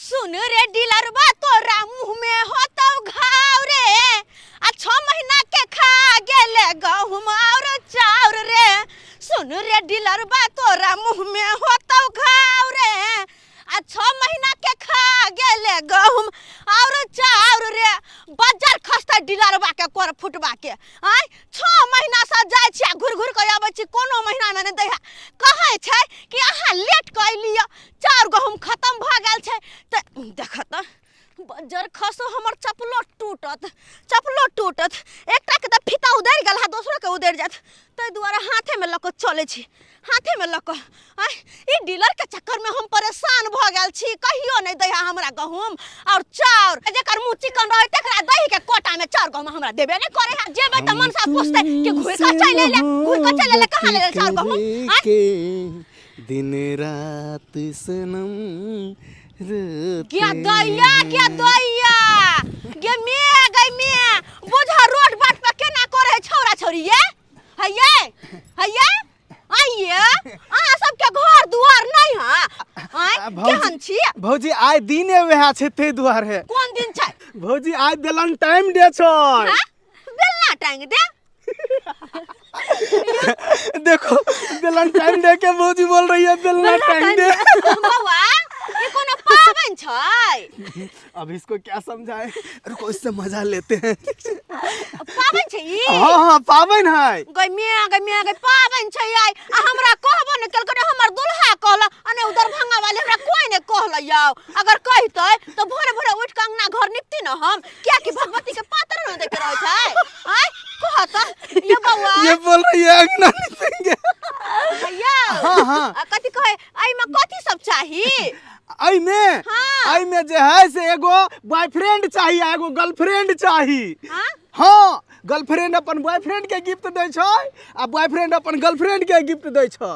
सुन रे डीलरबा तोरा मुंह में होतौ घाव रे आ 6 महीना के खा गेले गहुम और चाउर रे। सुन रे डीलरबा तोरा मुंह में होतौ घाव रे आ 6 महीना के खा गेले गहुम और चाउर रे। बाजार खस्ता डीलरबा के कर फुटबा के आय 6 महीना से जाय छी घुर घुर के आबै छी कोनो महीना में नै दै कहै छै कि अहाँ लेट क लिया चाउर गहुम खत्म भ गेल छै त देख त बाजार खसो हमर चपलो टूटत एकटा के त फीता उधर गेल हा दोसरो के उधर जात तै दुआरे हाथे में लक चले छी हाथे में लक आय ई डीलर के चक्कर में हम परेशान भ गेल छी कहियो नै दै हमरा गहुम और चाउर जेकर मुंह चिकन रहे तकरा दही के कोटा में चाउर गहुम हमरा देबे नै करे है जेबे त मन सा पूछते कि घुर का चले ले कहां ले चाउर गहुम के दिन रात सनम क्या दैया गे मैं बुझा रोड बाट पे केना करे छौरा छौरी ये हइये आइए अहाँ सबके घर दुआर नहीं है केहन छी भौजी आइ दिने वएह छै ते दुआर है कोन दिन छै भौजी आइ देलन टाइम डे छै बेलना टांग दे देखो बेलन टाइम दे के भौजी बोल रही है बेलना टाइम दे बउआ ये कोनो पावन छै अब इसको क्या समझाए रुको इससे मजा लेते हैं पावन छै ई हां पावन है गई पावन छै आई हमरा कहबो न केल करे हमर दुल्हा कहला अने उधर भंगा वाले हमरा कोई ने कहला यौ अगर कहतै त भोरे भोरे उठ के अंगना घर निपती न हम क्या कि भगवती के पातर न देख रहे छै आय कहत ये बउआ ये बोल रही है अंगना निपेंगे भैया हां कथि कहे आई में कथि सब चाही आई में जे है से एगो बॉयफ्रेंड चाहिए एगो गर्लफ्रेंड चाहिए हाँ गर्लफ्रेंड अपन बॉयफ्रेंड के गिफ्ट दै छै आ बॉयफ्रेंड अपन गर्लफ्रेंड के गिफ्ट दै छै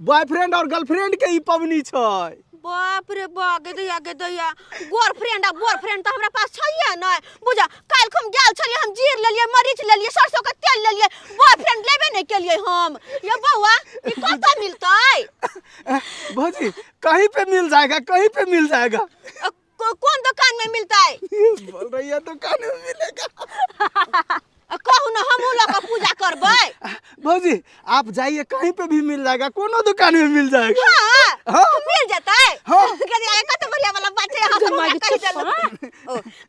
बॉयफ्रेंड और गर्लफ्रेंड के ई पवनी छै बाप रे बा गे दैया गर्लफ्रेंड आ बॉयफ्रेंड त हमरा पास छैये नै बुझा काल हम गेल छलिए हम जीर लेलिए मरीच लेलिए सरसों के तेल लेलिए बॉयफ्रेंड लेबे नै केलिए हम ये बउआ ई कतऽ मिलतै भौजी कहीं पे मिल जाएगा कौन दुकान में मिलता है बोल रही है दुकान में मिलेगा कहू न हम लोग पूजा करबै भौजी आप जाइए कहीं पे भी मिल जाएगा कोनो दुकान में मिल जाएगा हां मिल जाता है हां कत बढ़िया वाला बात है हम कहि देलौ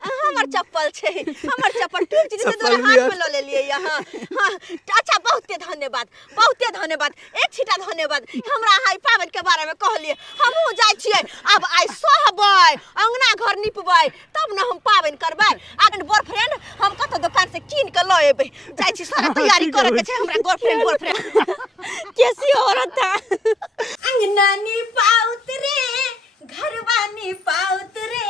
हमर चप्पल छै हमर चप्पल टूट जे तोरा हाथ में ल लेलिए यहां हां अच्छा बहुते धन्यवाद एक छिटा धन्यवाद हमरा हाई पावन के बारे में कहलिए हमहु जाय छियै अब आइ सहबै अंगना घर निपबै तब न हम पावन करबै आगन बॉयफ्रेंड हम कत दुकान से कीन के ल एबै जाय छी सारा तैयारी करे के छै हमरा बॉयफ्रेंड कैसी औरत है अंगना नी पाउत रे घरवानी पाउत रे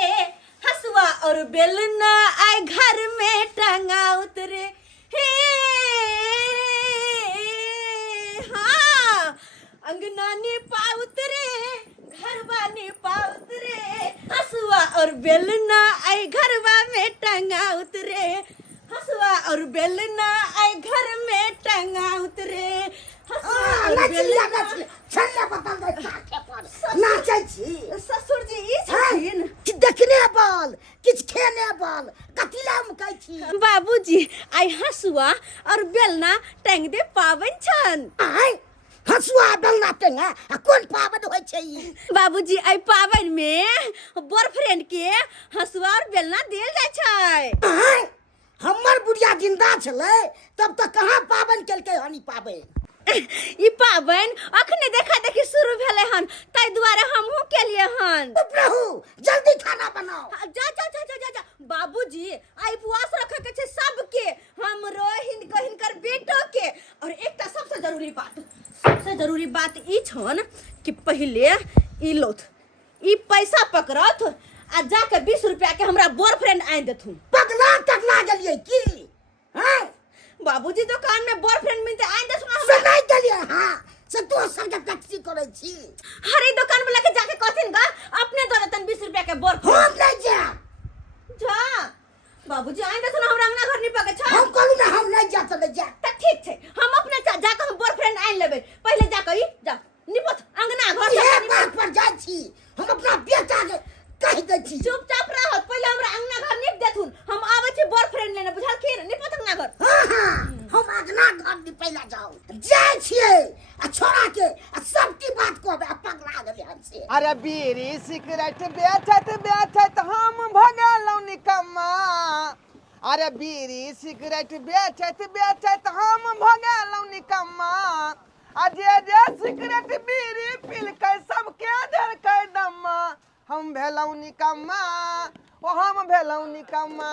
हसुआ और बेलना आए घर में टंगाउत रे हे हाँ अंगना नी पाउत रे घरवानी पाउत रे हसुआ और बेलना आए घरवा में टंगाउत रे हसुआ और बेलना आए घर में टंगाउत रे ससुर जी ई छथिन देखने बल किछ खेने बल कथिला मुकै छी बाबूजी आई हसुआ और बेलना टंग दे पावन छन आय हसुआ बेलना टंगा कोन पावन होय छै ई बाबूजी आई पावन में बॉयफ्रेंड के हसुआ और बेलना देल जाय छै आय हमर बुढ़िया जिंदा छले तब तक कहां पावन केलकै हनी पावन ई पावन अखने देखा देखी शुरू भेले हन तै दुआरे हमहु केलिए हन प्रभु जल्दी खाना बनाओ जा बाबूजी आई उपवास रखे के छै सबके हमरो हिनकर बेटो के और एकटा सबसे जरूरी बात ई छन कि पहिले ई लोथ ई पैसा पकड़त आ जाके 20 रुपया के हमरा बॉयफ्रेंड आइन देथु टकला गेलिए की हां बाबूजी दुकान में बॉयफ्रेंड मिलते आइन देथु से नहीं गेलिए हां से तो संगे टैक्सी करे छी हरे दुकान वाला के जाके कहथिन गा अपने दो देतन 20 रुपया के बॉयफ्रेंड हम नहीं जा बाबूजी आइन देथु हमरा अंगना घर निपा के छ हम कहलु ना हम नहीं जा त जा त ठीक छै हम अपने जाके हम बॉयफ्रेंड आइन लेबै पहिले जाके ई जा निपत अंगना घर ये बात पर जा छी हम अपना बेटा के कहि दे छी चुपचाप रह, पहले हमरा अंगना घर नीप देथुन, हम आबै छी बॉयफ्रेंड लेने, बुझल खीर नीपत अंगना घर। हम अगना घर निपैला जाऊ जाय छियै आ छोड़ा के आ सबकी बात कहबे आ पगला गेले हमसे। अरे बीड़ी सिगरेट बेचत हम भगलौ निकम्मा। अरे बीड़ी सिगरेट बेचत हम भगलौ निकम्मा। आ जे सिगरेट बीड़ी पील के सबके धर के दम्मा। हम भेलौ निकम्मा, ओ हम भेलौ निकम्मा।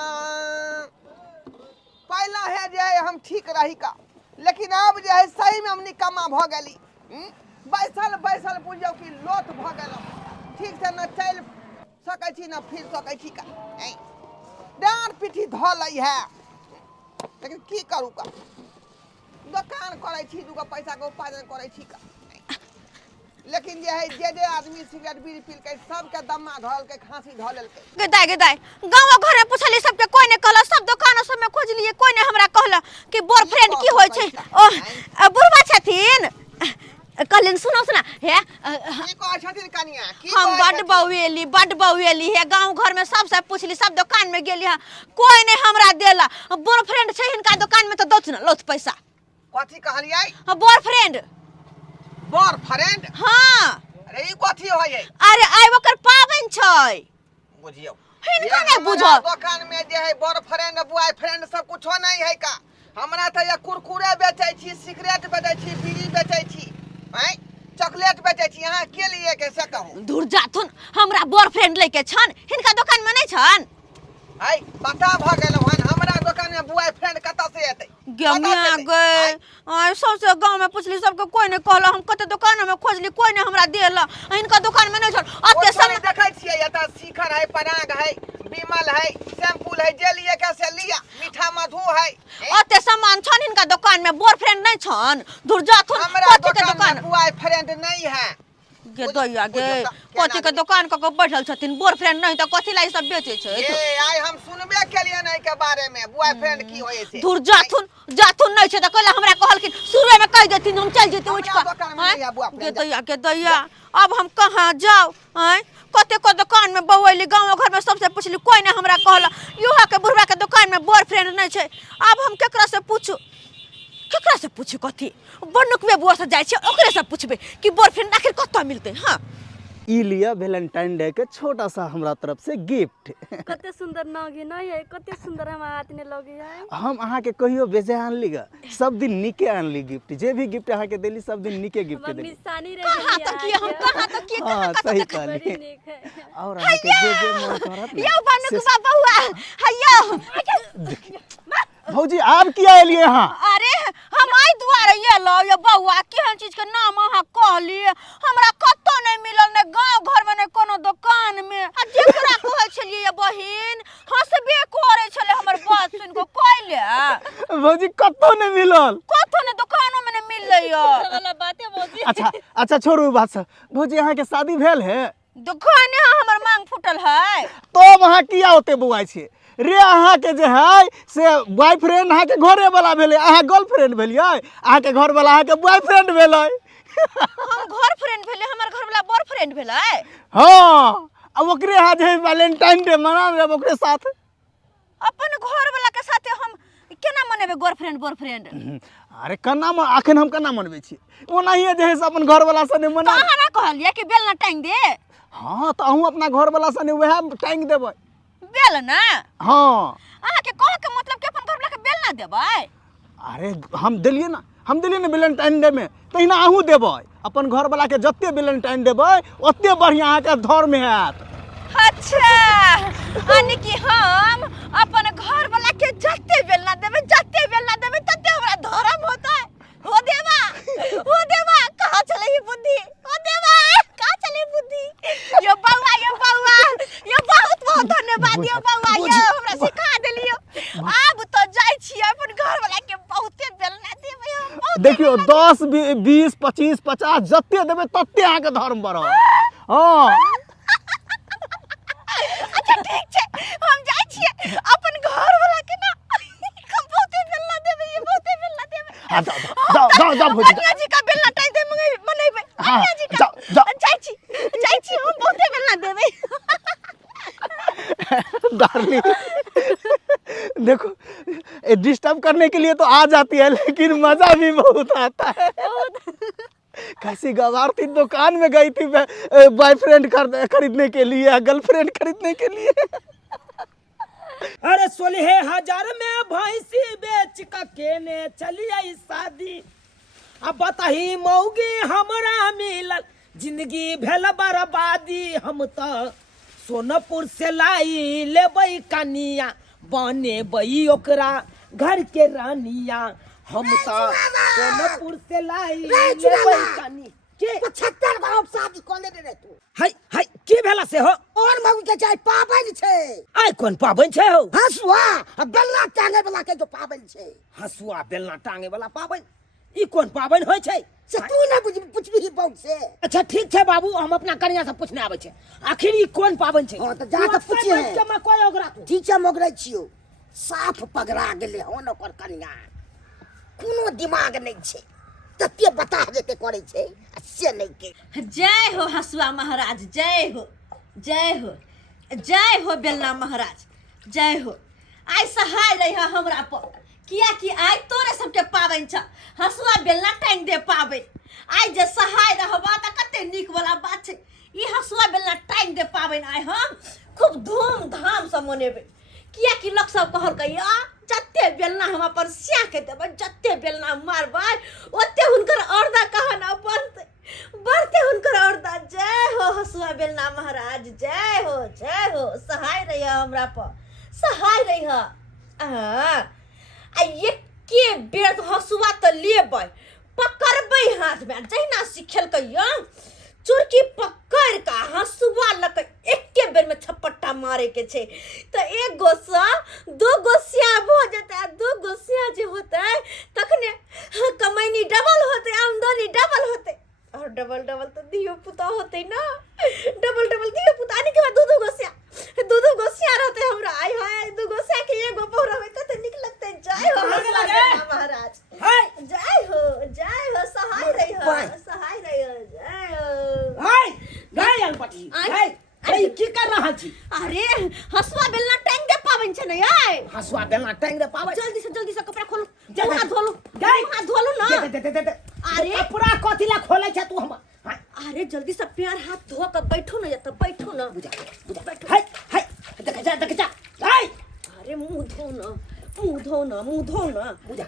पहला है जे हम ठीक रही का, लेकिन अब जे है सही में हम निकम्मा भ गेली। बैसल बुझियौ कि लोथ भ गेलौ। ठीक से न चल सकै छी न फिर सकै छी का। डाँड़ पीठी धऽ लै है, लेकिन की करू का। दुकान करै छी, दूगो पैसा के उपार्जन करै छी का। लेकिन जे है जे आदमी सिगरेट बीड़ी पील के सबके दम्मा धल के खांसी धऽ लेलकै। गदाय गाँव घर में पूछली सबके, कोई ने कहला, सब दुकानों सब में खोजलिए, कोई ने हमरा कहला कि बॉयफ्रेंड की होय छै। ओ बुढ़वा छथिन, कहलिन सुनो सुना हे की कहै छथिन कनिया, की हम कहै बड बौएली है, गांव घर में सबसे पूछली, सब दुकान में गेली है, कोई ने हमरा देला। बॉयफ्रेंड छै हिनका दुकान में तो दौच न लौथ पैसा। कथी कहलियै? बॉयफ्रेंड। बॉयफ्रेंड? हां। अरे ई कथी होय? अरे आइ ओकर पाबन छै, बुझियौ हिनका नहीं बुझो। दुकान में जे है बॉयफ्रेंड बॉयफ्रेंड सब कुछो नहीं है का। हमरा त या कुरकुरे बेचै छी, सिगरेट बेचै छी, बीड़ी बेचै छी, हैं चॉकलेट बेचै छी। अहाँ के लिए के से कहू। दूर जाथुन, हमरा बॉयफ्रेंड लेके छन, हिनका दुकान में नहीं छन। है बता भ गेलौ हन, हमरा दुकान में बॉयफ्रेंड कत से एतै? गमिया गए आ सबसे गांव में पूछली, सबके कोई ने कहला। हम कते दुकान में खोजली, कोई ने हमरा देला। हिनका दुकान में नहीं छन। अते सब देखै छियै एतऽ शिखर है, पराग है, विमल है, शैम्पूल है, जे लिए के से लिया, मीठा मधु है। अते सामान छन हिनका दुकान में, बॉयफ्रेंड नहीं छन। दूर जाथुन, हमरा कथी के दुकान में दुकान बॉयफ्रेंड नहीं है। गे दैया गे, कथी के दुकान क के बैठल छथिन, बॉयफ्रेंड नहीं त कथी लाई सब बेचै छै। ये आइ हम सुनबे केलियन है के बारे में, बॉयफ्रेंड की होय से। दूर जाथुन नहीं छै त कहला हमरा कहलखिन शुरू में कह देथिन, हम चल जेते उठ हमरा दुकान में नहीं है बॉयफ्रेंड। गे दैया अब हम कहां जाऊ। हैं कते को दुकान में बौएली, गांव घर में सबसे पूछली, कोई ने हमरा कहला। युवा के बुढ़वा के दुकान में बॉयफ्रेंड नहीं छै। अब हम केकरा से पूछू, केकरा से पूछू कथी। बनुकवे बुआ से जाय छै, ओकरे से पूछबे कि बॉयफ्रेंड आखिर कत मिलते। हां ई लिया वैलेंटाइन डे के छोटा सा हमरा तरफ से गिफ्ट। कते सुंदर नागी नहीं है, कते सुंदर हम हाथ ने लगे है। हम अहाँ के कहियो बेजे आनली ग, सब दिन निके आनली गिफ्ट। जे भी गिफ्ट अहाँ के देली सब दिन निके गिफ्ट हमर देली। निशानी रह कहां गेली तक ये हम कहां तक ये हां सही कहली। बड़ी नीक है। और अहाँ के जे मन करत यो बनुकवा बउआ हयो। भौजी आप किया एलिए यहाँ? अरे हम आई दुआरे ये लो ये बउआ केहन चीज के नाम अहाँ कहली, हमरा कतो नहीं मिलल, ने गांव घर में ने कोनो दुकान में। आ जेकरा कहै छलिए ये बहिन हंसबे करे छले हमर बात सुन को कहले। भौजी कतो नहीं मिलल, कतो ने दुकानों में ने मिलले यो वाला बात है मौजी। अच्छा छोड़ू बात सब। भौजी अहाँ के शादी भेल है? दुकाने हमर मांग फुटल है। तो वहाँ किया होते बुआई छे रे? अहाँ के जे है से बॉयफ्रेंड अहाँ के घरे वाला भेले, अहाँ गर्लफ्रेंड भेलिए, अहाँ के घर वाला अहाँ के बॉयफ्रेंड भेले। हम घर फ्रेंड भेले, हमर घर वाला बॉयफ्रेंड भेले। हां अब ओकरे अहाँ जे वैलेंटाइन डे मना लेब ओकरे साथ। अपन घर वाला के साथे हम केना मनेबे गर्लफ्रेंड बॉयफ्रेंड? अरे कना अखन हम कना मनबै छी, ओनाहिए जे है से अपन घर वाला सने मना। कहां ना कहलिए कि बेलना टांग दे। हां तो अहूँ अपना घर वाला सने वह टांग देबै। बेल ना हाँ अहाँ के कह के मतलब कि अपन घर वाला के बेल ना देबै? अरे हम दिलिए ना वैलेंटाइन डे में, तहिना अहूँ देबै। अपन घर वाला के जत्ते वैलेंटाइन देबै ओत्ते बढ़िया अहाँ के धर्म हैत। अच्छा यानी कि हम अपन घर वाला के जत्ते बेल ना देबै तत्ते हमरा धर्म होता है। हो देवा कहाँ चले ये बुद्धि? हो देवा कहाँ चले बुद्धि? यो बउआ यो बहुत धन्यवाद यो बउआ, यो हमरा सिखा देलियो। अब तो जाय छी अपन घर वाला के बहुते बेलना देबै हम। बहुत देखियो 10 20 25 50 जत्ते देबै तत्ते अहाँ के धर्म बढ़त। हाँ अच्छा ठीक छै, हम जाय छियै अपन घर वाला के ना बहुते बेलना देबै, ये बहुते बेलना देबै। हाँ जाओ भौजी। कन्या जी का बेलना टाइम दे मनेबै। हाँ, कन्या जी का जाओ। जाय छी हम बहुते बेलना देबै। डार्लिंग देखो डिस्टर्ब करने के लिए तो आ जाती है लेकिन मजा भी बहुत आता है। कैसी गवार थी, दुकान में गई थी बॉयफ्रेंड खरीदने के लिए, गर्लफ्रेंड खरीदने के लिए। अरे 16,000 में भैंसी बेच का केने चली आई शादी। अब बताही मौगी हमरा मिलल जिंदगी भेल बर्बादी। हम तो सोनपुर से लाई लेबै कनिया बनेबै ओकरा घर के रानिया। हम तो सोनपुर से लाई लेबै कनिया के 75 गांव शादी कर ले रे तू। हाय हाय की भेला से हो? और मौगी के चाहे पाबन छे। आइ कोन पाबन छे हो? हसुआ आ बेलना टांगे वाला के जो पाबन छे। हसुआ बेलना टांगे वाला पाबन ई कोन पाबन होय छै? से तू न पूछबी ही बहु से। अच्छा ठीक है बाबू, हम अपना कन्या से पूछने आवे छे आखिर ई कोन पाबन छे। हां त जा के पूछिए। के मैं कोई ओकरा तू ठीक छै मोगरै छियो। साफ पगड़ा गेले हो न ओकर कन्या। कोनो दिमाग नहीं छे। तते बता देते करे छे से नहीं के। जय हो हसुआ महाराज, जय हो जय हो जय हो बेलना महाराज, जय हो। आई सहाय रही हमरा पर, किया कि आई तोरे सबके पाबन छ हसुआ बेलना टांग दे पाबन। आई जे सहाय रहबा त कते नीक वाला बात छै। ई हसुआ बेलना टांग दे पाबन आई हम खूब धूमधाम से मनेबै। किया कि लोग सब कहल कहिया जत्ते बेलना हम पर सिया के देबै, जत्ते बेलना मारबै ओते हुनकर औरदा कहना बनतै, बढ़ते हुनकर औरदा। जय हो हसुआ बेलना महाराज, जय हो सहाय रही हमरा पर, सहाय रही। आ एके बेर हसुआ त लेबै, पकड़बै हाथ में जहिना सिखेलकै चुरकी पकड़ का हसुआ लके एके बेर में छपट्टा मारे के छे। तो एक गोसा दो गोसिया हो जेते, दो गोसिया जे होते तखने कमाई डबल होते, आमदनी डबल होते। और डबल डबल तो दियो पुता होते ना, डबल डबल दियो पुता आने के बाद दो दो गोसिया रहते हमरा। आय हाय दो गोसिया के एगो बहु रहे कते निक लगते। जय हो महाराज, जय हो सहाय रही हो, सहाय रही हो, जय हो। हाय गई अलपटी हाय अरे की कर रहा छी? अरे हसुआ बेलना टांग दे पावन छ न आय। हसुआ बेलना टांग दे पावन। जल्दी से कपड़ा खोलो, जा, हाथ धोलो, गई हाथ धोलो ना। दे अरे कपड़ा कथिला खोले छ तू हम? अरे जल्दी से पैर हाथ धो के बैठो ना, या तो बैठो ना। बुझा हाय हाय देख जा हाय। अरे मुंह धो ना बुझा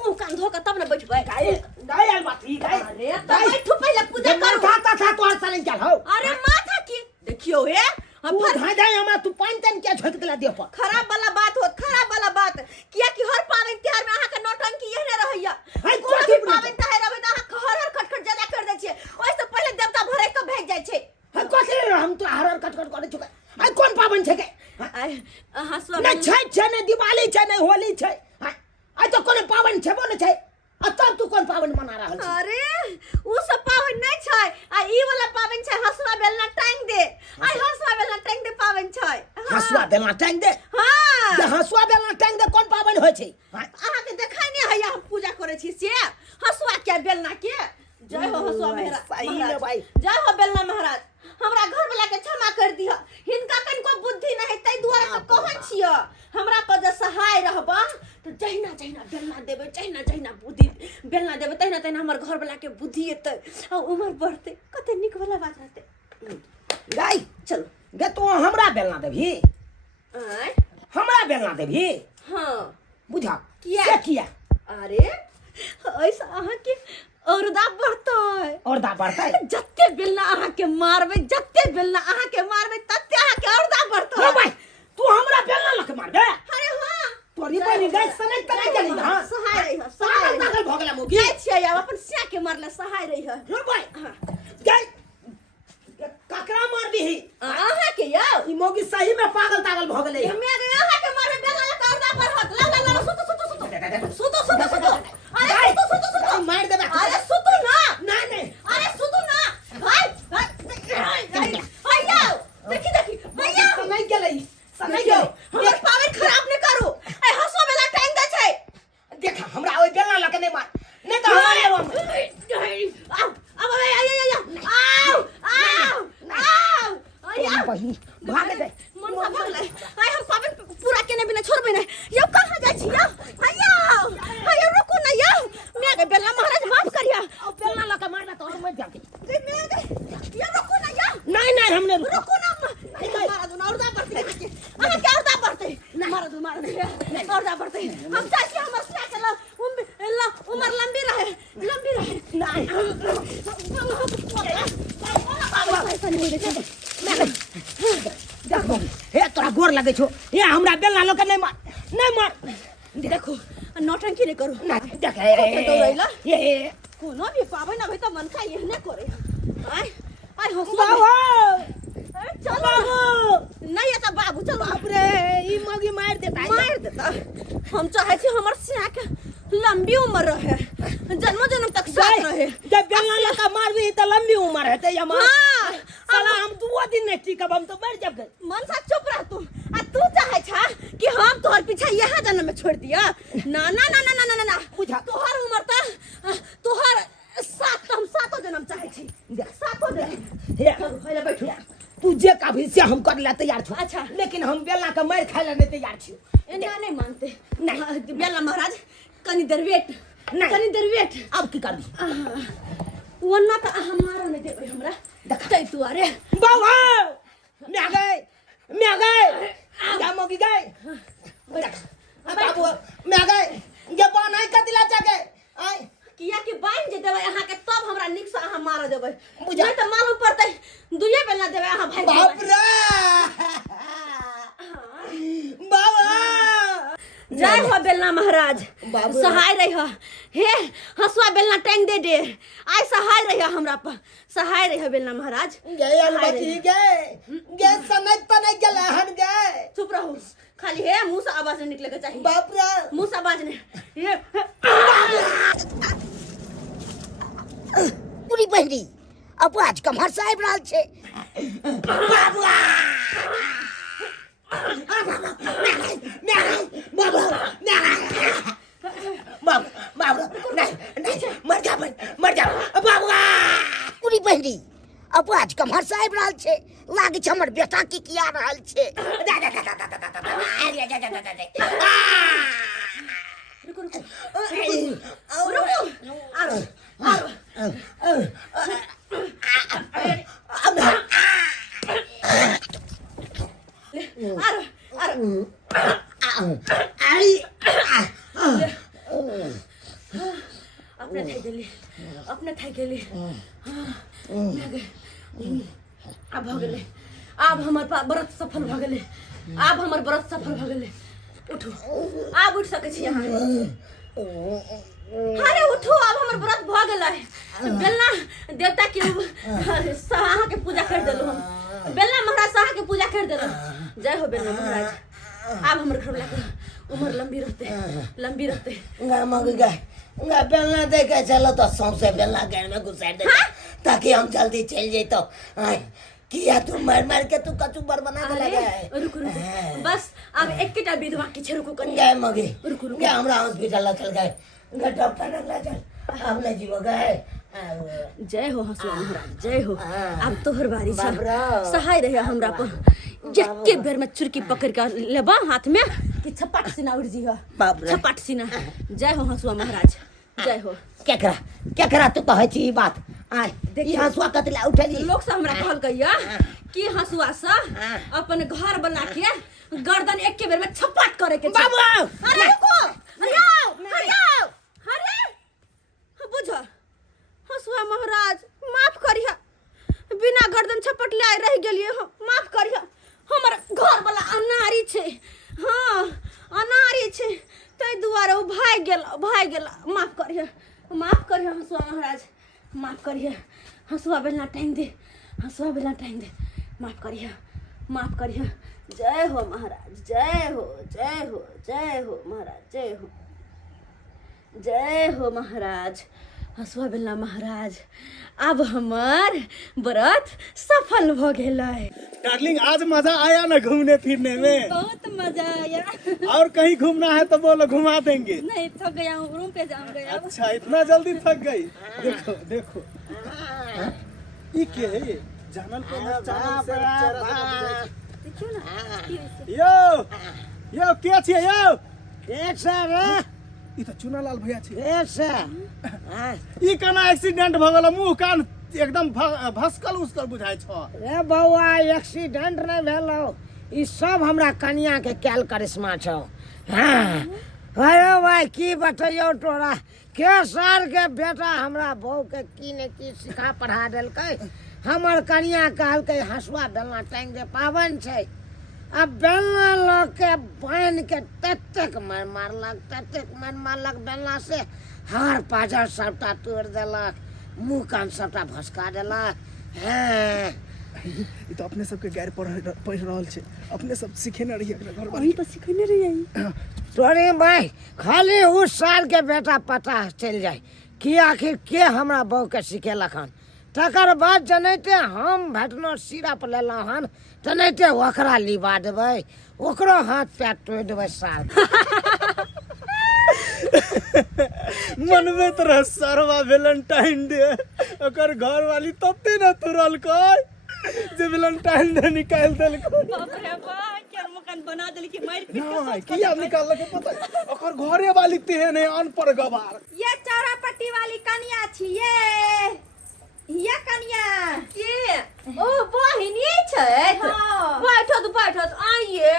मुंह कान धो के तब ना बैठबै। गई अलपटी गई। अरे तो बैठो पहले पूजा करो। माथा था तो हर नहीं चल हो। अरे माथा की देखियो हे तू धाय हम तू पानी तन के झोक दिला देह पर। खराब वाला बात किया कि हर पावन त्योहार में अहाँ के नौटंकी यही रहैया। कोनो भी पावन त्योहार रहबै त अहाँ हर खटखट ज्यादा कर दै छियै, ओइ से पहले देवता भरे के भेज जाय छै। हम तो हर खटखट करे छुके। आई कोन पावन छै के? हसुआ नहीं छै नहीं दिवाली छै नहीं होली छै। आई तो कोन पावन छेबो न छै। तब तू कोन पावन मना रहल छी? अरे उ सब पावन नहीं छै, आ ई वाला पावन छै हसुआ बेलना टांग दे। आई हसुआ बेलना टांग दे पावन छै। हसुआ बेलना टांग दे? हां जे हसुआ बेलना टांग दे कोन पावन होय छै? अहाँ के देखाय नहीं हैया हम पूजा करे छी से हसुआ के बेलना के। जय हो हसुआ महाराज, सही में भाई। जय हो बेलना महाराज। हमरा घर वाला के क्षमा कर दिया, हिनका कनिको बुद्धि नहीं तै दुआरे से कहै छियै हमरा पर जे सहाय रहबा तो जहिना बेलना देबै, जहिना बुद्धि बेलना देबै तहिना हमर घर वाला के बुद्धि एतै आ उम्र बढ़तै, कते निक वाला बात रहतै। गई चलो गे तू हमरा बेलना देबही? आय हमरा बेलना देबही? हां बुझा किया? से किया? अरे ऐसा अहाँ के औरदा बढ़तै, औरदा बढ़तै। जत्ते बेलना अहाँ के मारबै, तत्ते अहाँ के औरदा बढ़तै। रे भाई तू हमरा बेलना लक मारबे? अरे हां तोरी बनी गई सनक करे चली हां। सहाय रही पागल भगला मुगी। जाय छियै अब अपन सिया के मारले सहाय रही है। रे भाई गई ककरा मार दीही? अहाँ के यौ ई मोगी सही में पागल भ गेलै। हमे अहाँ के मारबै बेलना लक औरदा बढ़त। ला सुतो। अरे सुतो मार देबे। अरे सुतो ना। नहीं अरे सुतो ना भाई भैया देखी भैया समय गेलै हमर पावर खराब नहीं करू। ए हसो बेला टाइम दे छै। देख हमरा ओइ बेलना लक नहीं मार नहीं तो हमारे आओ बहिन भाग दे। सब हो गए आई हम पावन पूरा केने बिना छोड़बे नहीं यो कहां जाय छी यो आयो रुकू ना यो मैं के बेला महाराज माफ करिया बेलना लगा मारना तो हम मत जाके यो रुकू ना यो नहीं नहीं हमने रुकू ना महाराज ना औरदा पड़ते हां क्या औरदा पड़ते महाराज औरदा पड़ते हम चाची हमर से चलो उम्र लंबी रहे नहीं हे तोरा गोर लगे छो हे हमरा बेलना लगा नहीं मार देखो नौटंकी नहीं करो ना देख तो रहिला ये कोनो भी पावे ना भई त मन का यहने करे आय हो बाबू चलो नहीं ये त बाबू चलो बाप रे ई मगी मार देता हम चाहे छी हमर सिया के लंबी उम्र रहे जन्म तक साथ रहे जब बेलना लगा मारबी त लंबी उम्र है ते हमार साला हम 2 दिन नहीं टिकब हम तो मर जब गए मन सा चुप रह तू आ तू चाहे छा कि हम तोहर पीछे यहां जन्म में छोड़ दिया ना ना ना ना ना ना ना बुझा तोहर उम्र त तोहर हम सातों जन्म चाहे छी देख सातों जन्म हे पहले बैठ तू जे का भी से हम कर ले तैयार छो अच्छा लेकिन हम बेलना का मार खाए ले तैयार छी एना नहीं मानते नहीं बेला महाराज कनी देर वेट अब की करबी वरना त हमारा नहीं देबे हमरा देखतै तू अरे बाबा मैं गए क्या मगी गए बाबू मैं गए ये बान है कतिला जाके आई किया कि बाइन जे देबे अहाँ के तब हमरा निक से अहाँ मार देबे बुझा नहीं त मालूम पड़तै दुइये बेला देबे अहाँ भाई बाप रे बाबा जय हो बेलना महाराज सहाय रही हो हे हसुआ बेलना टांग दे आई सहाय रही हमरा पर सहाय रही हो बेलना महाराज गए अलबती गए समय तो नहीं गए हन गए चुप रहो खाली हे मुंह से आवाज नहीं निकले के चाहिए बाप रे मुंह से आवाज नहीं ये पूरी बहरी अब आज कमहर साहेब रहल छे बाबा पूरी बहरी अब आज कमहर साहेब रहल छे लागे छे हमर बेटा की किया रहल छे अपने थाई गेली अब भ गेले अब हमर व्रत सफल भ गेले अब हमर व्रत सफल भ गेले उठो अब उठ सके छी अहाँ अरे उठो अब हमर व्रत भ गेलै बेलना देवता के सहा के पूजा कर देलु हम बेलना महाराज सहा के पूजा कर देलु जय हो बेलना महाराज अब हमर घर वाला उम्र लंबी रहते गा बेलना दे के चलो तो सौंसे बेलना घर में घुसा दे ताकि हम जल्दी चल जाए तो किया तू मार के तू कचू बर बना के लगा रुक बस अब एकटा विधवा के छे रुको कनी गए मगे रुक हमरा हॉस्पिटल चल गए डॉक्टर ने चल अब नहीं जीव गए जय हो हसुआ महाराज जय हो अब तोहर बारी छ सहाय रहे हमरा पर जक्के बेर में चुरकी पकड़ के लेबा हाथ में कि छपाट सीना उड़ जी हो छपाट सीना जय हो हसुआ महाराज जय हो क्या करा तू कहे छी बात आय ई हसुआ कतला उठे जी लोग से हमरा कहल गया कि हसुआ सा अपन घर बना के गर्दन एक के बेर में छपाट करे के बाबू अरे रुको अरे बुझ हसुआ महाराज माफ करिया बिना गर्दन छपट ले रह गेलिए हो माफ करिया हमर घर वाला अनारी छे हां अनारी छे तै दुआरे ओ भाग गेला माफ करिया हसुआ महाराज माफ करिया हसुआ बेलना टाइम दे माफ करिया जय हो महाराज जय हो महाराज जय हो महाराज हसुआ बेलना महाराज अब हमार व्रत सफल हो गेलै डार्लिंग आज मजा आया ना घूमने फिरने में बहुत मजा आया और कहीं घूमना है तो बोलो घुमा देंगे नहीं थक गया हूँ रूम पे जाऊंगा अब अच्छा इतना जल्दी थक गई देखो ये क्या है ये जानल को चैनल से चेहरा देखियो ना यो के छियै यौ? एक से रे ई त चुनालाल भैया छै। एक से ई केना एक्सीडेंट भ गेल? मुंह कान एकदम भस्कल उसकल बुझाय छ। रे बौआ एक्सीडेंट नहीं भेलो, ई सब हमरा कनिया के कैल करिश्मा छौ। हाँ अरे भाई की बतैयो तोरा, के साल के बेटा हमरा बहू के की ने की सिखा पढ़ा देलकै। हमर कनिया कहलकै हसुआ बेलना टांग दे, पावन छै। अब बेलना लोग के बांध के ततेक मार मारलक बेलना से हार पाजर सबटा तोड़ देलक, मुंह कान सबटा भसका देलक। हाँ ई त अपने सबके गैर पढ़ रहल छै। अपने सब सिखेने रहिए अपने घर वही तो सिखने रही तोरे भाई खाली उस साल के बेटा पता चल जाए कि आखिर के हमरा बहू के सिखेलक हन। तकर बाद जनैते हम भेटनो सिरप लेलहुँ हन, तनैते ओकरा लिबा देबै, ओकरो हाथ पैर तोड़ देबै साल। मनबे तरह सरवा वैलेंटाइन डे ओकर घर वाली तते न तुरल कै जे वैलेंटाइन डे निकाल देलकै। बाप रे बाप, केर मकान बना देल कि मार पीट के ना किया निकाललकै पता है? ओकर घरे वाली तेहन है अनपढ़ गवार। ये चौरापट्टी वाली कनिया छियै। ये कनिया के ओ बहिन ये छै। हां बैठत आइए।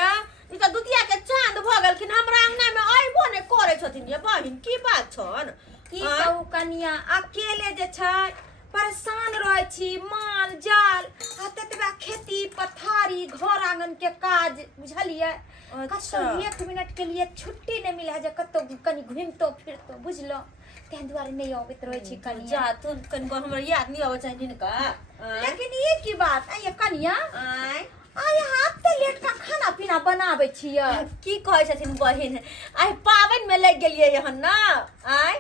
ई त दुतिया के चांद भ गेलखिन, हमरा अंगना में आइबो ने करे छथिन। ये बहिन की बात छन? की कहू कनिया, अकेले जे छै परेशान रहे छी। माल जाल आ ततबा खेती पथारी घर आंगन के काज, बुझलिए। कतो 1 मिनट के लिए छुट्टी नहीं मिले है जे कतो कनी घूमतो फिरतो, बुझलो। तें दुआरे नहीं आबैत रहे छी कनिया। जा तुम कनिको हमरा याद नहीं आबै छै जिनका। लेकिन ये की बात है ये कनिया, आय हाथ ते लेट का खाना पीना बनाबै छियै। की कहै छथिन बहिन, आइ पावन में लग गेलियै हन ना। आइ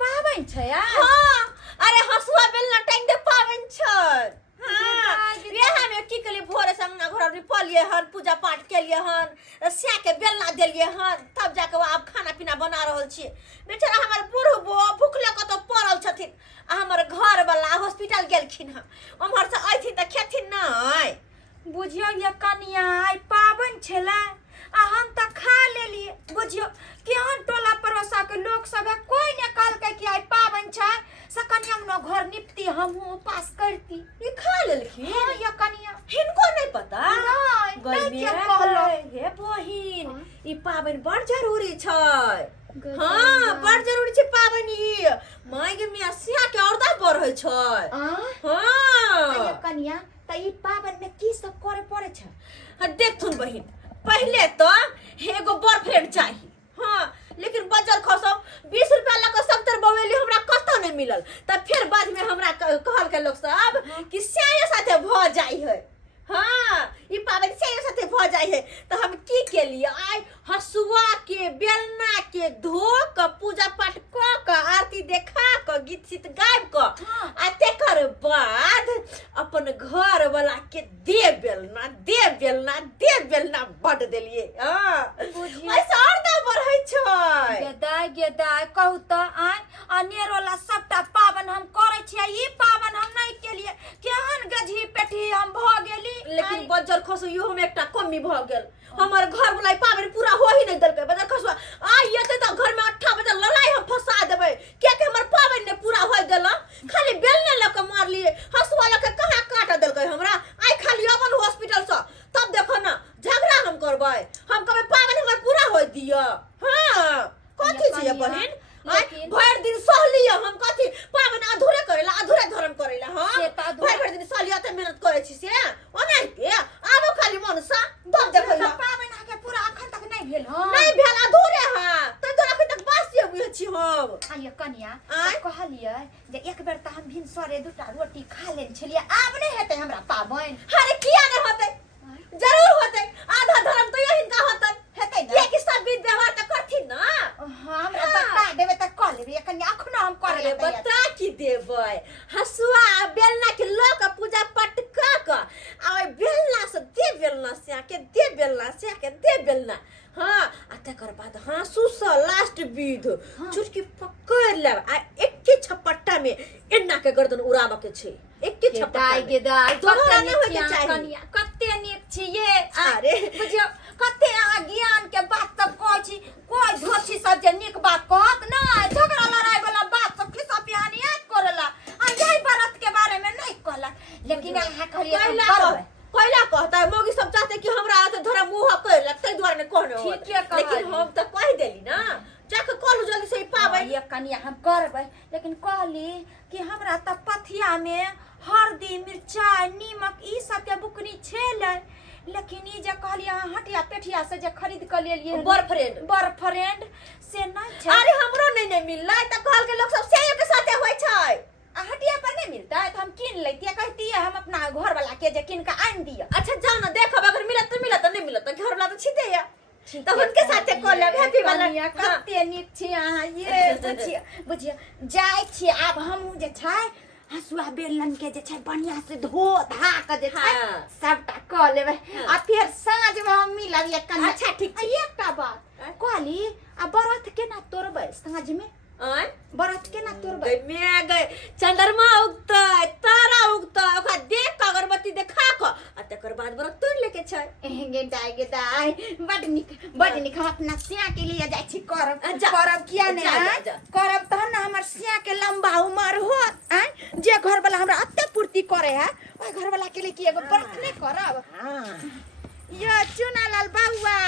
पावन छै आ? हां अरे हसुआ बेलना टाइम दे पावन छै। हां बियाह में की कलिए, भोरे से अंगना घर निपलिए हन, पूजा पाठ केलिए हन, स्या के बेलना देलिए हन, तब जाके आब खाना पीना बना रहल छी। बेचारा हमर बुढ़बो भूखले कतो पड़ल छथिन, आ हमर घर वाला हॉस्पिटल गेलखिन हन। उम्हर से आइथिन त खेथिन नै। बुझियो ये कनिया, आइ पावन छलै आ हम त खा लेलिए। बुझियो केहन टोला पड़ोसा के लोग सब है, कोई ने कहलकै कि आइ पावन छै से कनिया न घर निपती, हमहू उपास करती। ई खा लेलखिन। हां ये कनिया, हिनको नहीं पता। नहीं गइमे के कहलो। हे बहिन, ई पावन बड़ जरूरी छै। हाँ बड़ जरूरी छै पावन। ई माय गे मिया सिया के औरदा बढ़ै छै। हाँ ये कनिया त ई पावन में की सब करे पड़े छै? देखथुन बहिन, पहले तो एगो बॉयफ्रेंड चाहिए। हाँ लेकिन बजर खसो 20 रुपया लग 70 बवेली हमरा कतो नहीं मिलल। तब फिर बाद में हमरा कहल के लोग सब कि स्याय साथे भ जाई है। हाँ ई पावन स्याय साथे भ जाई है। तो हम की के लिए आइ हसुआ के बेलना के धो क पूजा पाठ क आरती देखा क गीत सीत गायब क आ तेकर बाद अपन घर वाला के दे बेलना बड देलिए। हां ऐसा औरदा बढ़ै छै। गेदाय कहू त आइ अनेरोला सबटा पावन हम करे छियै, ई पावन हम नहीं केलिए। केहन गधी पेठी हम भ गेली। लेकिन बजर खसु यो हम एकटा कमी भ गेल। हमर घर वाला पावन पूरा हो ही नहीं देलकै। बजर खसु आ येते त घर में 8 बजे लड़ाई हम फंसा देबै। के हमर पावन ने पूरा होय देला, खाली बेलने ल के मार लिए, हसुआ ल के कहां काट देलकै हमरा। आइ खाली अपन हॉस्पिटल से तब देखो ना झगड़ा हम करबै। हम कहबै पावन हमर पूरा होय दिया। हां कथि छियै बहिन, भर दिन सहलिए हम। कथि पावन अधूरे करेला, अधूरे धर्म करेला। हां भर दिन सहलिए त मेहनत करे छी से ओनाइते आबो खाली मनसा दब देखै ला। पावन आके पूरा अखन तक नहीं भेल। हां नहीं भेल, अधूरे हां त तोरा अखन तक बासिए बुझै छी हम। आइए कनिया कहलिए जे एक बेर त हम भिनसरे 2टा रोटी खा लेल छलिए, आब नहीं हेतै हमरा पावन। अरे किया नहीं होतै, जरूर होतै। आधा धर्म तो यही का होतै। हेतै ना, ये कि सब विध व्यवहार त करथिन ना। हमरा बता देबे त कर लेबे। कनिया अखनो हम करे अरे बता की देबै, हसुआ बेलना के ल के पूजा पाठ क आ बेलना से दे बेलना से आके दे बेलना से आके दे बेलना। हाँ आ तकर बाद हाँसू से लास्ट विध चुटकी पकड़ लेब आ एके छपट्टा में एन्ना के गर्दन उड़ाबे के छै। एके छपट्टा गेदाय जोड़ा नहीं होय के चाही। कनिया कते नीक छिये। अरे बुझियो जाबे, लेकिन कहली कि हमरा त पथिया में हल्दी मिर्चाई नीमक ई सब के बुकनी छेले, लेकिन ई जे कहली अहाँ हटिया पेठिया से जे खरीद के लेलिए बॉयफ्रेंड से नहीं छै। अरे हमरो नहीं मिललै त कहल के लोग सब सेयो के साथे होय छै। आ हटिया पर नहीं मिलता है तो हम किन लेती, कहती है हम अपना घर वाला के जे किन के आन दिया। अच्छा जाओ ना देखब, अगर मिलत तो मिलत, नहीं मिलत तो घर वाला तो छिदे या तो उनके साथे कॉल लेब हैप्पी वाला। कते नीक छी अहाँ, ये बुझिए जाय छी आब हम जे छै हसुआ बेलन के जे छै बढ़िया से धो धा के जे छै सबटा क लेबै आ फिर साँझ में हम मिलब ये कन्या। अच्छा ठीक छै। एकटा बात कहली आ बरत केना तोड़बै साँझ में? बरत केना तोड़बै? मैं गए चंद्रमा उगतै तारा उगतै ओकरा देख के अगरबत्ती देखा के आ तकर बाद बरत तोड़ लेके छै। गे दाई बड निक हम अपना सिया के लिए जाय छी करब किया ने करब तहन ना हमर सिया के लंबा उम्र होत आ जे घर वाला हमरा अत्ते पूर्ति करे है ओइ घर वाला के लिए की एगो व्रत नहीं करब? यो चुनालाल बाबुआ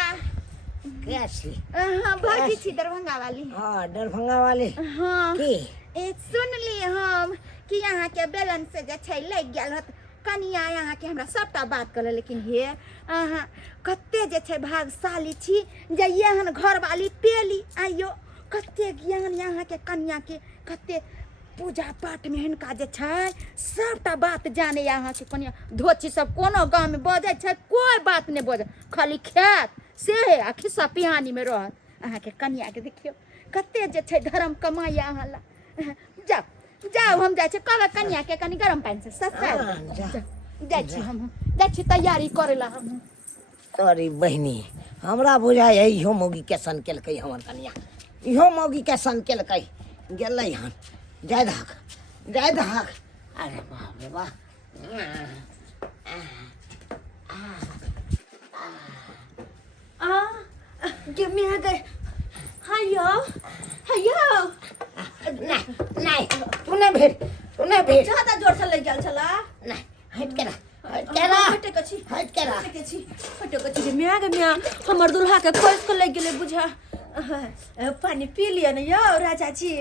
कैसी? हां भौजी छी दरभंगा वाली। हाँ दरभंगा वाले हां की ए सुनली हम कि यहाँ के बेलन से जे छै लग गेल हत कनिया यहाँ के हमरा सबटा बात कर, लेकिन हे अहाँ कते जे छै भागशाली छी जे यहाँ घर वाली पेली। आइयो कते ज्ञान यहाँ के कन्या के, कते पूजा पाठ में हिनका जे छै सबटा बात जाने यहाँ के कन्या। धोची सब कोनो गांव में बजे छै कोई बात नहीं बजे, खाली खेत से आ खिस्सा पिहानी में रहत। अहाँ के कन्या के देखियो कते जे छै धर्म कमाई अहाँ ला। जाओ हम जाय छै कहबे कन्या के कनी गरम पानी से सस्ता जाय छी, हम जाय छी तैयारी करेला। हम अरे बहनी हमरा बुझाय है इहो मौगी के सन केलकै हमर कन्या, इहो मौगी के सन केलकै गेलै हन। जय दहक अरे बाप रे वाह। गे मैं गए हायो नहीं तू नहीं भेट ज्यादा जोर से लग गेल छला। नहीं हट के हट के गे मैं हमर दुल्हा के खोज के लग गेले बुझा। पानी पी लिया ना यो राजा जी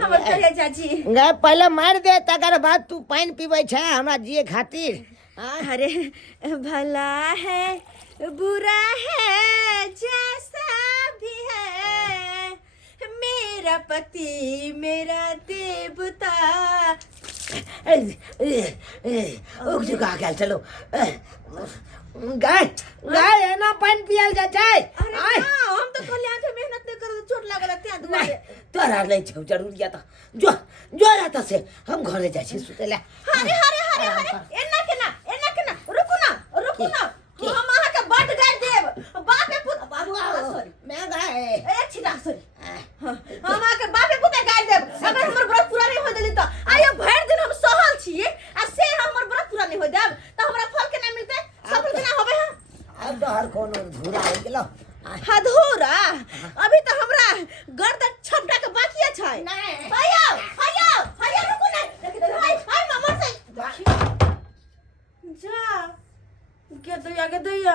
हमर कहे चाची। गे पहले मार दे तकर बाद तू पानी पीबै छै हमरा जिए खातिर। अरे भला है बुरा है जैसा भी है मेरा पति मेरा देवता। उग जुगा गेल चलो गाय एना पानी पियल जा छै। अरे हम तो कहले आंखे मेहनत नहीं कर चोट लागल त्या दुआरे। तोरा नहीं छौ जरूरियत जो जाता से हम घरे जाइ छी सुतेला। अरे एना केना रुकू ना हम अहाँ के बड गाड़ देब बापे पुत बाबू सॉरी मैं गाय ए छिदा सॉरी हम अहाँ के बापे पुते गाड़ देब अगर हमर व्रत पूरा नहीं हो देली त। आइयो भर दिन हम सहल छी आ से हमर व्रत पूरा नहीं हो देब त हमरा फल के नहीं मिलते सफल के ना होबे है। अब तो हर कोनो धूरा हो गेलो अधूरा अभी तो हमरा गर्दन छपटा के बाकी छै। नहीं हायो रुकू ना हाय मामा से जा के दैया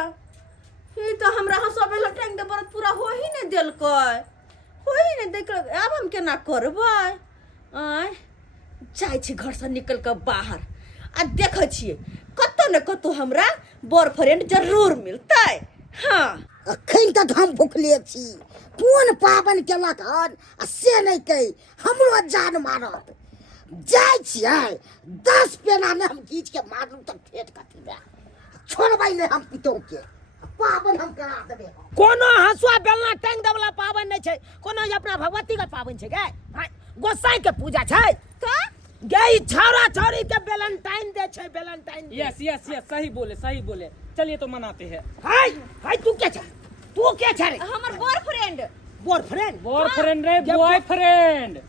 ई तो हमरा हंसबे ला टाइम दे व्रत पूरा हो ही नहीं देलकै अब हम केना करबै। आय जाय छी घर से निकल के बाहर आ देखै छियै कतौ न कतौ हमरा बॉयफ्रेंड जरूर मिलतै। हाँ अखन तक हम भूखले छी कोन पावन केलक हन आ से नहीं कही हमरो जान मारत। जाय छियै 10 पेना में हम खींच के मारलू तक फेट कथी बे छोड़बै नहीं हम पितो के पावन हम करा देबे। कोनो हसुआ बेलना टांग दे वाला पावन नहीं छै, कोनो अपना भगवती का पावन छै गे गोसाई के पूजा छै। का गे छौरा छौरी के वैलेंटाइन डे छै वैलेंटाइन। यस सही बोले चलिए तो मनाते हैं। हाय तू क्या छै रे? हमर बॉयफ्रेंड बॉयफ्रेंड रे बॉयफ्रेंड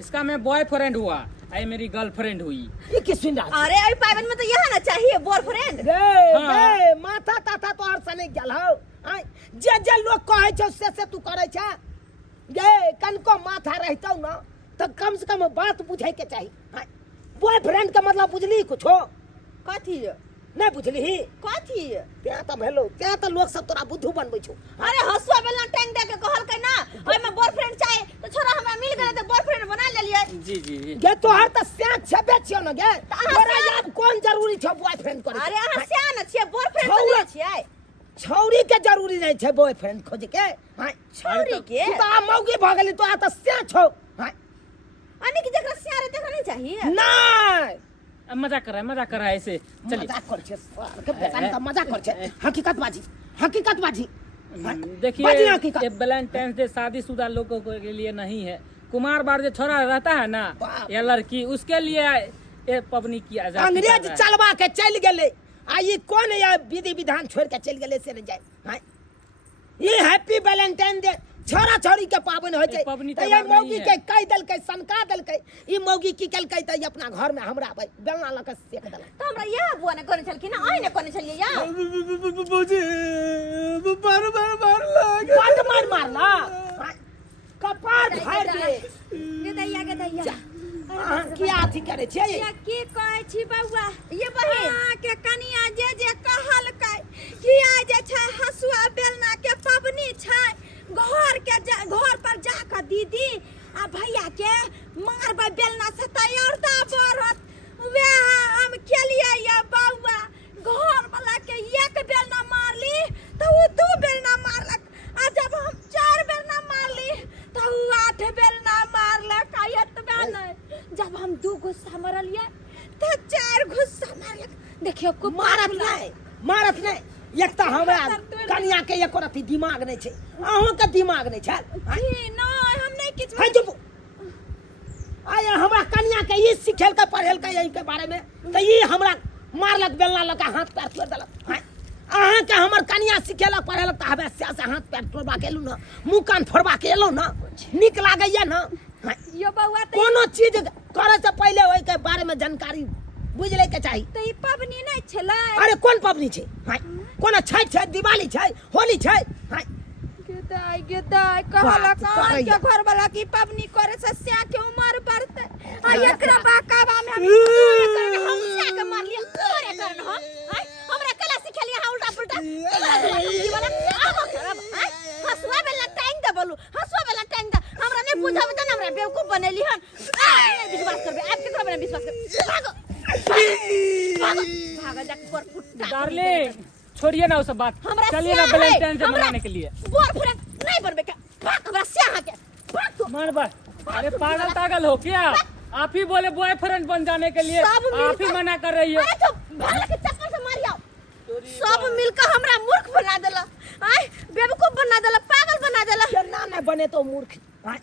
इसका मैं बॉयफ्रेंड हुआ आई मेरी गर्लफ्रेंड हुई। ये किस सुन रहा? अरे अभी पावन में तो यह ना चाहिए बॉयफ्रेंड। गे माथा ताता तो हर सने गेल हो। जे लोग कहै छै से तू करै छै। गे कनको माथा रहतौ ना तो कम से कम बात बुझे के चाहिए। बॉयफ्रेंड का मतलब बुझली कुछो? कथी नहीं बुझली कथी त्या तो भेलो त्या तो लोग सब तोरा बुद्धू बनबै छौ। अरे हसुआ बेलना टांग दे के कहल के ना ओय में बॉयफ्रेंड चाहिए तो छोरा हमरा मिल गेलै तो बॉयफ्रेंड बना लेलिए। रे जी जी जी गे तोहर त स्यान छबे छियो न गे तोरा याद कोन जरूरी छ बॉयफ्रेंड करे अरे अहाँ सियान छियै बॉयफ्रेंड छौरा- खोजै छियै छौरी के जरूरी नहीं छै बॉयफ्रेंड खोजे के हां छौरी के तू त मौगी भ गेली तो त स्यान छौ हां अने की जकरा सियान देखा नहीं चाहिए नहीं अब मजाक कर रहा है ऐसे चलिए मजाक कर छे सर के बेटा त मजाक कर छे हकीकत बाजी बाजी देखिए हकीकत ये वैलेंटाइन डे शादीशुदा लोगों के लिए नहीं है। कुमार बार जो छोरा रहता है ना बाप। या लड़की उसके लिए ये पबनी किया जाता है। अंग्रेज चलवा के चल गेले आ ये कौन ये विधि विधान छोड़ के चल गेले से न जाए हां ये हैप्पी वैलेंटाइन डे छोरा छोरी के पावन हो जाए पबनी तो ये त्योहार मौगी नहीं के है। कह दल के सनका दल के ये मौगी की कल के त अपना घर में हमरा भाई बेलना लके सेक दल तो हमरा यह बुआ ने कोने छलखिन आइ ने कोने छलिए या मुझे बार बार मार लगे काट मार मारना हां, कपार फाड़ दे के दैया अहाँ किया अथी करे छे या की कहै छी बौआ ये बहिन हाँ, के कनिया जे कहलकै कि आइ जे छै हसुआ बेलना के पबनी छै घर पर जाकर दीदी आ भैया के मारबै बेलना से तैयारता बढ़त वे हम केलिए या बौआ घर वाला के एक बेलना मारली तो वो 2 बेलना मारलक आ जब हम 4 बेलना मारली तो वो 8 बेलना मारलक आ एतबे नहीं जब हम 2 गुस्सा मारलिए तो 4 गुस्सा मारलक देखियो को मारत नहीं एक त हमरा कन्या के एको रति दिमाग नहीं छे अहों के दिमाग नहीं छे जी नहीं हम नहीं किछ है चुप आया हमरा कन्या के ये सिखेल के पढ़ेल के यही के बारे में त ये हमरा मारलक बेलना लगा हाथ पैर तोड़ देलक हैं अहाँ के हमर कन्या सिखेलक पढ़ेलक त हबे से हाथ पैर तोड़बा के एलु न मुंह कान फोड़बा के एलु न निक लागैया न हैं? यो बौआ तो कोनो चीज करे से पहले ओइ के बारे में जानकारी बुझ ले के चाहिए तो ई पबनी नहीं छलै अरे कोन पबनी छे हैं कोन छठ छै दिवाली छै होली छै हैं गेदाई कहला बात कान के करैया। घर वाला की पबनी करे से स्या के उम्र बढ़ते आ एकरा बाकाबा में हम स्या के मार लिया तोरे करन हो आइ हमरा कला सिखेलिए हा उल्टा पुल्टा जीवन आब करब हसुआ बेला टाइम दे बोलू हसुआ बेला टाइम दे हमरा नहीं बुझाबे त हमरा बेवकूफ बनेली हन विश्वास करबे आप केकरा बने विश्वास कर भागो जा कर फुट्टा डार्लिंग छोड़िए ना वो सब बात हमरा चलिए ना स्या है, वैलेंटाइन डे हमरा मनाने के लिए बॉयफ्रेंड नहीं बनबे के भाग हमरा स्या के भाग तू मन बा अरे पागल हो क्या आप ही बोले बॉयफ्रेंड बन जाने के लिए सब आप ही मिलकर- मना कर रही हो अरे तो भाला के चक्कर से मारियो सब मिलकर हमरा मूर्ख बना देला आय बेवकूफ बना देला पागल बना देला केना नहीं बने तो मूर्ख हैं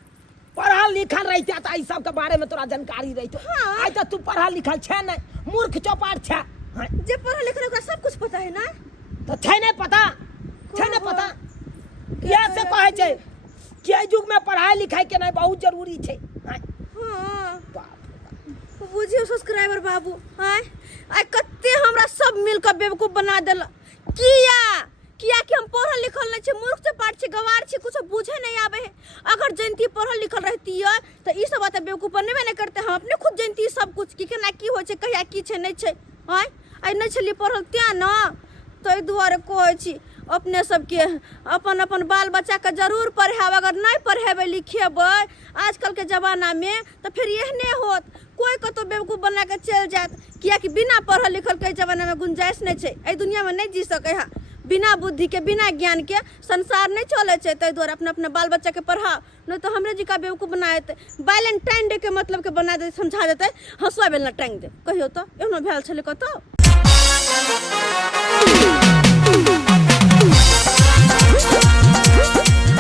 पढ़ल लिखल रहते त ई सब के बारे में तोरा जानकारी रहते हाँ। आई त तू पढ़ल लिखल छै नहीं मूर्ख चौपाट छै हैं जे पढ़ा लिखा ओकरा सब कुछ पता है ना तो छै नहीं पता छै नहीं पता ये से कहै छै कि एहि युग में पढ़ाई लिखाई के नहीं बहुत जरूरी छै हैं हां बाप बुझियो सब्सक्राइबर बाबू आय आय कत्ते हमरा सब मिलकर बेवकूफ बना देला किया कि हम पढ़ल लिखल नहीं छे मूर्ख चपाट छे गवार छे कुछ बुझे नहीं आवे है अगर जयंती पढ़ल लिखल रहती है तो ई सब बात बेवकूफ बनबे नहीं करते हम अपने खुद जयंती सब कुछ की केना की होय छे कहिया की छे नहीं छे आय आय नहीं छली पढ़ल त्या न तै दुआरे कहै छी अपने सबके अपन अपन बाल बच्चा के जरूर पढ़ाब अगर नहीं पढ़ेबै लिखेबै आजकल के जमाना में तो फिर एहने होत कोई कतो बेवकूफ बना के चल जात कियाकि बिना पढ़ल लिखल के जमाना में गुंजाइश नहीं छै एहि दुनिया में नहीं जी सकै है बिना बुद्धि के बिना ज्ञान के संसार नहीं चले छै तै द्वारा अपने अपने बाल बच्चा के पढ़ाओ नहीं तो हमरे जी का बेवकूफ बना देते वैलेंटाइन डे के मतलब के बना दे समझा देते हंसुआ बेलना टांग दे कहियो तो एहनो भेल छले कतो